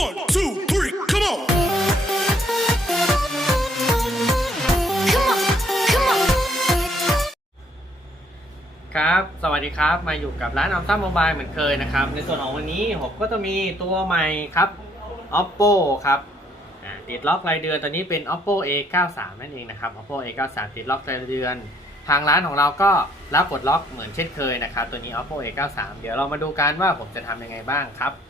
One, two, three, come on. Come on, come on. ครับ สวัสดีครับ มาอยู่กับร้านอัลต้าโมบายเหมือนเคยนะครับ ในส่วนของวันนี้ผมก็จะมีตัวใหม่ครับ oppo ครับอ่าติดล็อกรายเดือนตอนนี้เป็น oppo a 9 3นั่นเองนะครับ oppo a 9 3ติดล็อกรายเดือน ทางร้านของเราก็รับปลดล็อกเหมือนเช่นเคยนะครับ ตัวนี้ oppo a 9 3เดี๋ยวเรามาดูกันว่าผมจะทำยังไงบ้างครับอ่า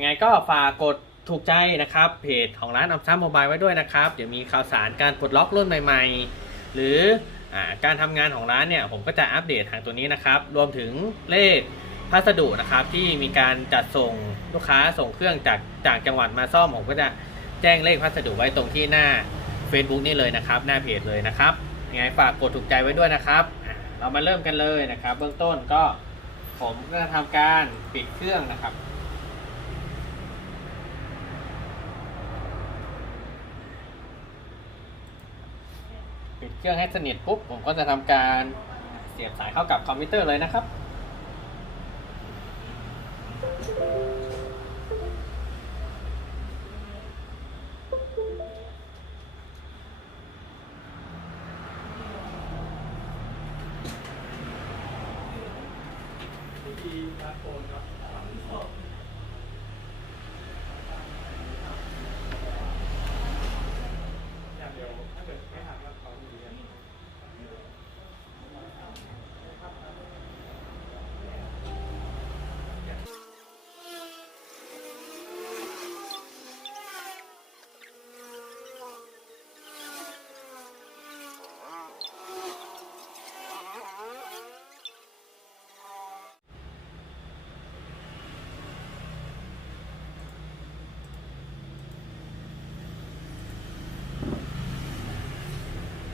ยังไงก็ฝากกดถูกใจนะครับ เพจของร้านอัลต้าโมบายไว้ด้วยนะครับ เดี๋ยวมีข่าวสารการปลดล็อกรุ่นใหม่ ๆ หรืออการทำงานของร้านเนี่ยผมก็จะอัปเดตทางตัวนี้นะครับ รวมถึงเลขพัสดุนะครับที่มีการจัดส่งลูกค้าส่งเครื่องจากจากจังหวัดมาซ่อมผมก็จะแจ้งเลขพัสดุไว้ตรงที่หน้า Facebook นี่เลยนะครับ หน้าเพจเลยนะครับยังไงฝากกดถูกใจไว้ด้วยนะครับ เรามาเริ่มกันเลยนะครับ เบื้องต้นก็ผมก็จะทำการปิดเครื่องนะครับ ปิดเครื่องให้สนิทปุ๊บผมก็จะทำการเสียบสายเข้ากับคอมพิวเตอร์เลยนะครับ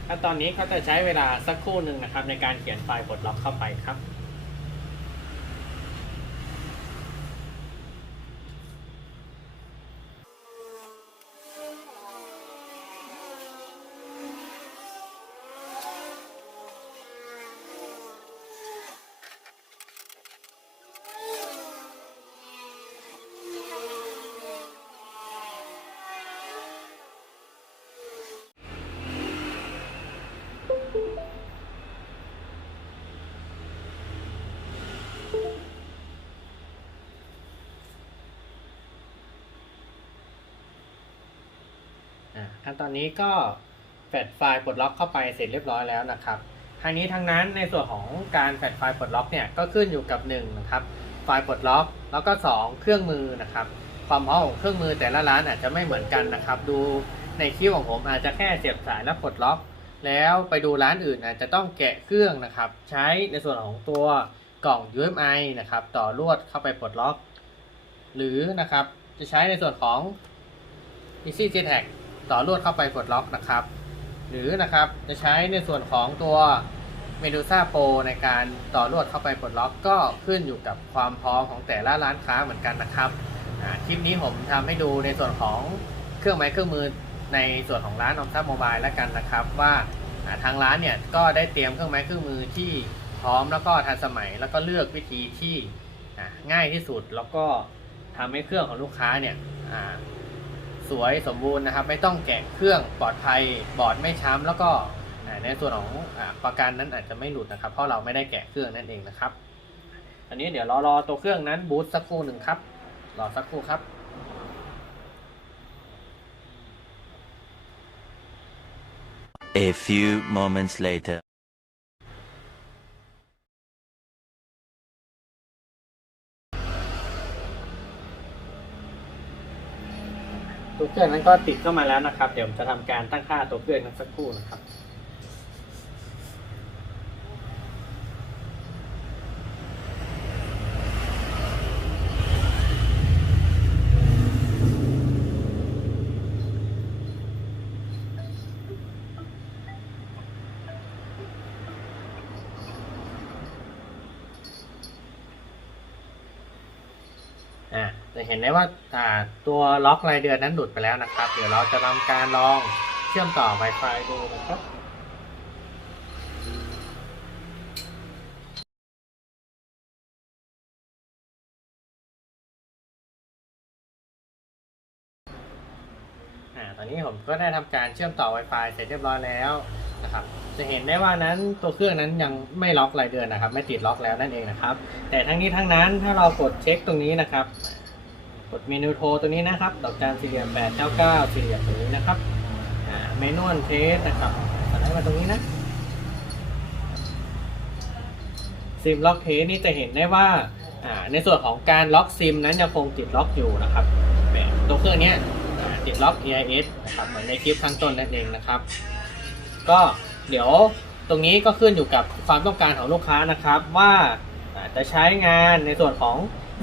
ขั้นตอนนี้เขาจะใช้เวลาสักครู่หนึ่งนะครับ ในการเขียนไฟล์ปลดล็อกเข้าไปครับ ขั้นตอนนี้ก็แฟดไฟล์ปลดล็อกเข้าไปเสร็จเรียบร้อยแล้วนะครับทางนี้ทางนั้นในส่วนของการแฟดไฟล์ปลดล็อกเนี่ยก็ขึ้นอยู่กับ1นะครับไฟล์ปลดล็อก แล้วก็ 2 เครื่องมือนะครับความพร้อมของเครื่องมือแต่ละร้านอาจจะไม่เหมือนกันนะครับ ดูในคลิปของผมอาจจะแค่เสียบสายแล้วปลดล็อก แล้วไปดูร้านอื่นอาจจะต้องแกะเครื่องนะครับ ใช้ในส่วนของตัวกล่อง UMI นะครับต่อลวดเข้าไปปลดล็อก หรือนะครับจะใช้ในส่วนของ Easy j t a g ต่อลวดเข้าไปปลดล็อกนะครับ หรือนะครับจะใช้ในส่วนของตัว Medusa Pro ในการต่อลวดเข้าไปปลดล็อกก็ขึ้นอยู่กับความพร้อมของแต่ละร้านค้าเหมือนกันนะครับคลิปนี้ผมทำให้ดูในส่วนของเครื่องไม้เครื่องมือในส่วนของร้านออมทรัพย์โมบายแล้วกันนะครับ ว่าทางร้านเนี่ยก็ได้เตรียมเครื่องไม้เครื่องมือที่พร้อมแล้วก็ทันสมัยแล้วก็เลือกวิธีที่ง่ายที่สุดแล้วก็ทำให้เครื่องของลูกค้าเนี่ย สวยสมบูรณ์นะครับ ไม่ต้องแกะเครื่องปลอดภัยบอร์ดไม่ช้ำแล้วก็ในส่วนของอประกันนั้นอาจจะไม่หลุดนะครับ เพราะเราไม่ได้แกะเครื่องนั่นเองนะครับ อันนี้เดี๋ยวรอรอตัวเครื่องนั้นบูตสักครู่หนึ่งครับรอสักครู่ครับ A few moments later. ตัวเครื่องนั้นก็ติดเข้ามาแล้วนะครับ เดี๋ยวผมจะทำการตั้งค่าตัวเครื่องนั้นสักครู่นะครับ่าจะเห็นได้ว่าอ่าตัวล็อกรายเดือนนั้นหลุดไปแล้วนะครับ เดี๋ยวเราจะทำการลองเชื่อมต่อ Wi-Fi ดูนะครับตอนนี้ผมก็ได้ทำการเชื่อมต่อ Wi-Fi เสร็จเรียบร้อยแล้ว นะครับ จะเห็นได้ว่านั้นตัวเครื่องนั้นยังไม่ล็อกรายเดือนนะครับ ไม่ติดล็อกแล้วนั่นเองนะครับ แต่ทั้งนี้ทั้งนั้นถ้าเรากดเช็คตรงนี้นะครับ กดเมนูโทรตัวนี้นะครับ ดอกจันสี่เหลี่ยมแปดเก้าเก้าสี่เหลี่ยมตรงนี้นะครับเมนูเทสนะครับสไลด์มาตรงนี้นะซิมล็อกเทสนี่จะเห็นได้ว่าในส่วนของการล็อกซิมนั้นยังคงติดล็อกอยู่นะครับตัวเครื่องนี้ติดล็อก EIS นะครับเหมือนในคลิปข้างต้นนั่นเองนะครับ ก็เดี๋ยวตรงนี้ก็ขึ้นอยู่กับความต้องการของลูกค้านะครับ ว่าจะใช้งานในส่วนของ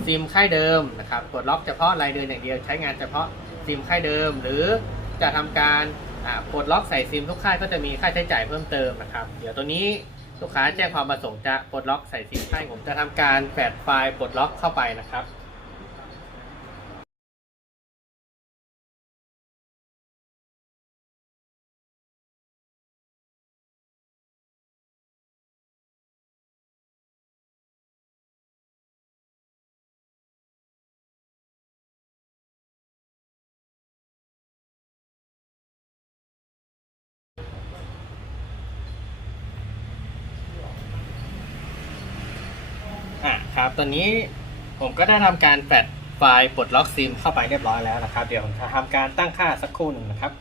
ซิมค่ายเดิมนะครับกดล็อกเฉพาะรายเดือนอย่างเดียวใช้งานเฉพาะซิมค่ายเดิม หรือจะทำการปลดล็อกใส่ซิมทุกค่ายก็จะมีค่าใช้จ่ายเพิ่มเติมนะครับ เดี๋ยวตัวนี้ลูกค้าแจ้งความประสงค์จะปลดล็อกใส่ซิมค่ายผมจะทำการแฝดไฟล์ปลดล็อกเข้าไปนะครับ อะครับ ตอนนี้ผมก็ได้ทำการแฟดไฟล์ปลดล็อกซิมเข้าไปเรียบร้อยแล้วนะครับ เดี๋ยวผมจะทำการตั้งค่าสักครู่หนึ่งนะครับ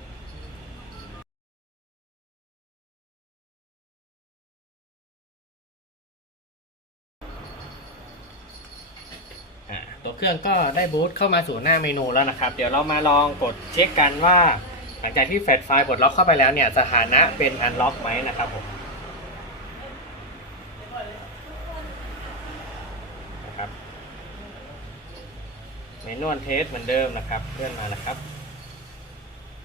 ตัวเครื่องก็ได้บูตเข้ามาสู่หน้าเมนูแล้วนะครับ เดี๋ยวเรามาลองกดเช็คกันว่า หลังจากที่แฟดไฟล์ปลดล็อกเข้าไปแล้วเนี่ย สถานะเป็นอันล็อกไหมนะครับผม นะครับ เมนูเทสเหมือนเดิมนะครับเลื่อนมานะครับ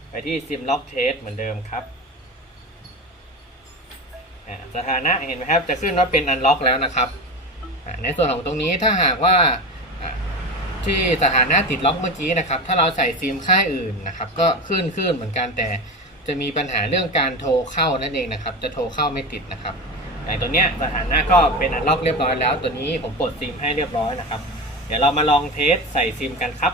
ไปที่ซิมล็อกเทสเหมือนเดิมครับสถานะเห็นไหมครับ จะขึ้นว่าเป็นอันล็อกแล้วนะครับในส่วนของตรงนี้ถ้าหากว่าอ่าที่สถานะติดล็อกเมื่อกี้นะครับ ถ้าเราใส่ซิมค่ายอื่นนะครับ ก็ขึ้นขึ้นเหมือนกันแต่จะมีปัญหาเรื่องการโทรเข้านั่นเองนะครับ จะโทรเข้าไม่ติดนะครับแต่ตัวเนี้ยสถานะก็เป็นอันล็อกเรียบร้อยแล้ว ตัวนี้ผมปลดซิมให้เรียบร้อยนะครับ เดี๋ยวเรามาลองเทสใส่ซิมกันครับ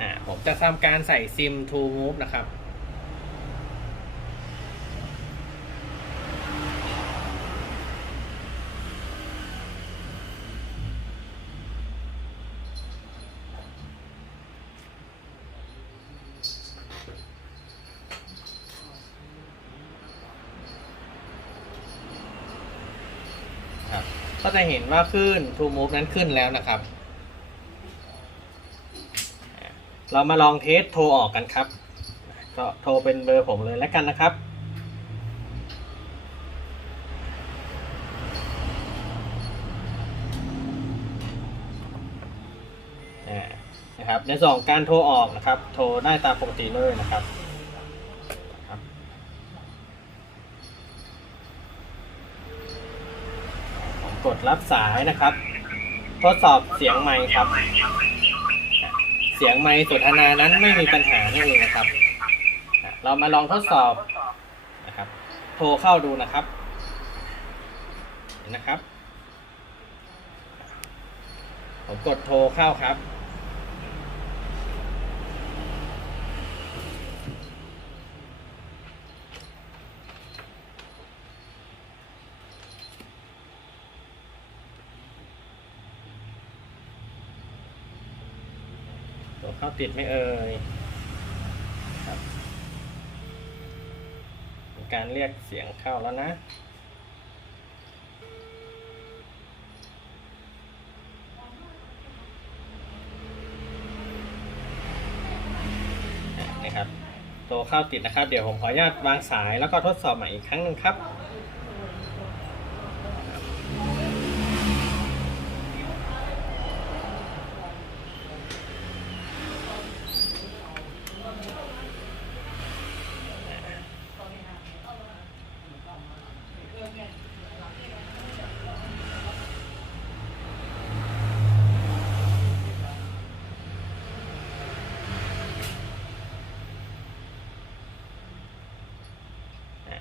อ่าผมจะทำการใส่ซิม to move นะครับ จะเห็นว่าขึ้น to move นั้นขึ้นแล้วนะครับ เรามาลองเทสโทรออกกันครับ ก็โทรเป็นเบอร์ผมเลยแล้วกันนะครับอ่นะครับในส่วนของการโทรออกนะครับ โทรได้ตามปกติเลยนะครับ ผมก ดรับสายนะครับ ทดสอบเสียงไมค์ครับ เสียงไมค์สนทนานั้นไม่มีปัญหานั่นเองนะครับ เรามาลองทดสอบนะครับ โทรเข้าดูนะครับนะครับ ผมกดโทรเข้าครับ เข้าติดไม่เอ่ยครับการเรียกเสียงเข้าแล้วนะอะนี่ครับตัวเข้าติดนะครับ เดี๋ยวผมขออนุญาตวางสายแล้วก็ทดสอบใหม่อีกครั้งหนึ่งครับ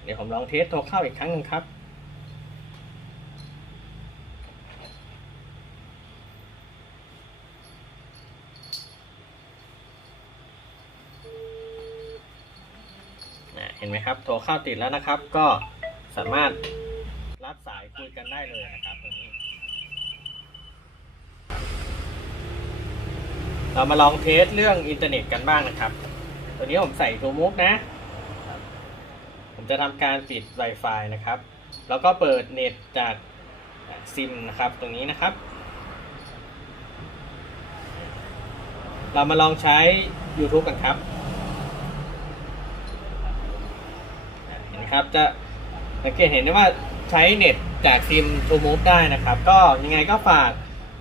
เดี๋ยวผมลองเทสโทรเข้าอีกครั้งหนึ่งครับ เห็นไหมครับ โทรเข้าติดแล้วนะครับ ก็สามารถรับสายคุยกันได้เลยนะครับตรงนี้ เรามาลองเทสเรื่องอินเทอร์เน็ตกันบ้างนะครับ ตัวนี้ผมใส่ตัมุกนะ จะทำการปิด Wi-Fi นะครับ แล้วก็เปิดเน็ตจากซิมนะครับตรงนี้นะครับ เรามาลองใช้ YouTube กันครับเห็นไหมครับจะสังเกตเห็นได้ว่าใช้เน็ตจากซิม True Move ได้นะครับ ก็ยังไงก็ฝาก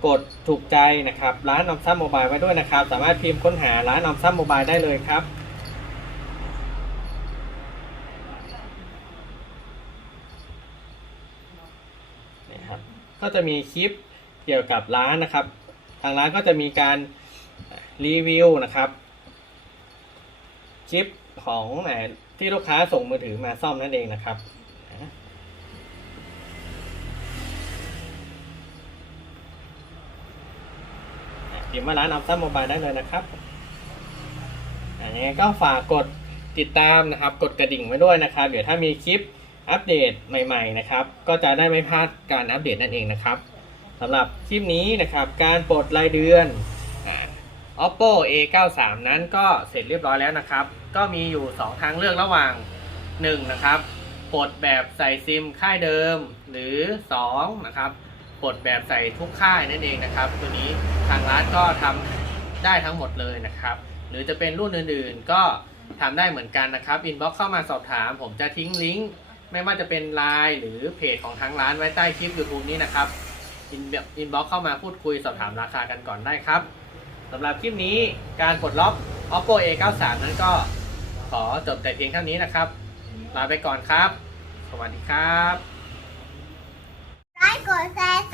กดถูกใจนะครับ ร้านออมซัมโมบายไว้ด้วยนะครับ สามารถพิมพ์ค้นหาร้านออมซัมโมบายได้เลยครับ นะครับ ก็จะมีคลิปเกี่ยวกับร้านนะครับ ทางร้านก็จะมีการรีวิวนะครับคลิปของที่ลูกค้าส่งมือถือมาซ่อมนั่นเองนะครับพิมพ์ว่าร้านอัลซัมโมบายได้เลยนะครับอันนี้ก็ฝากกดติดตามนะครับ กดกระดิ่งไว้ด้วยนะครับ เดี๋ยวถ้ามีคลิป อัปเดตใหม่ๆนะครับ ก็จะได้ไม่พลาดการอัปเดตนั่นเองนะครับสำหรับคลิปนี้นะครับ การปลดรายเดือน oppo a 9 3นั้นก็เสร็จเรียบร้อยแล้วนะครับ ก็มีอยู่ 2 ทางเลือกระหว่าง 1 นะครับปลดแบบใส่ซิมค่ายเดิม หรือ 2 นะครับปลดแบบใส่ทุกค่ายนั่นเองนะครับ ตัวนี้ทางร้านก็ทำได้ทั้งหมดเลยนะครับ หรือจะเป็นรุ่นอื่นๆ ก็ทำได้เหมือนกันนะครับอินบ็อกเข้ามาสอบถาม ผมจะทิ้งลิงก์ ไม่ว่าจะเป็นไลน์หรือเพจของทางร้านไว้ใต้คลิป YouTube นี้นะครับอินอินบ็อกเข้ามาพูดคุยสอบถามราคากันก่อนได้ครับสำหรับคลิปนี้การปลดล็อก oppo a 9 3 นั้นก็ขอจบแต่เพียงเท่านี้นะครับ ลาไปก่อนครับ สวัสดีครับไลค์กดแชร์